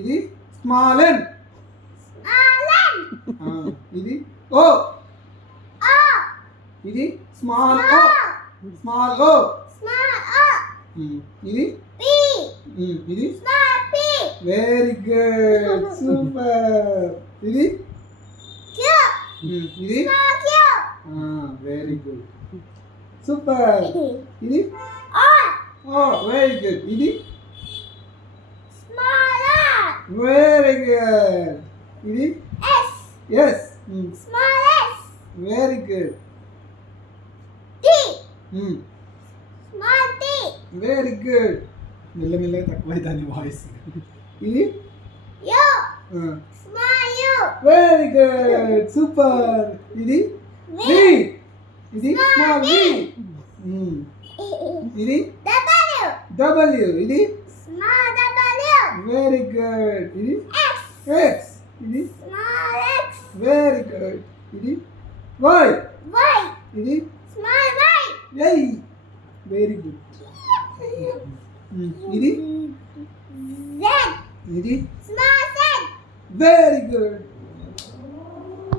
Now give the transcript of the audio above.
ఇది స్మాల్ ఎన్. ఇది ఓ. ఇది స్మాల్ ఓ. స్మాల్ ఓ. ఇది ఇది వెరీ గుడ్ సూపర్. ఇది ఇది వెరీ గుడ్ సూపర్. ఇది ఓ వెరీ గుడ్. ఇది వెరీ గుడ్. ఇది yes very good. Very good. మెల్లమెల్లగా తక్కువ దాని వాయిస్. ఇది వెరీ గుడ్ సూపర్. ఇది వి. ఇది స్మాల్ వి. ఇది డబ్ల్యూ. ఇది వెరీ గుడ్. ఇది ఎక్స్. ఇది వెరీ గుడ్. ఇది వై. ఇది ఐ. Very good. ఇది ఇది వెరీ గుడ్.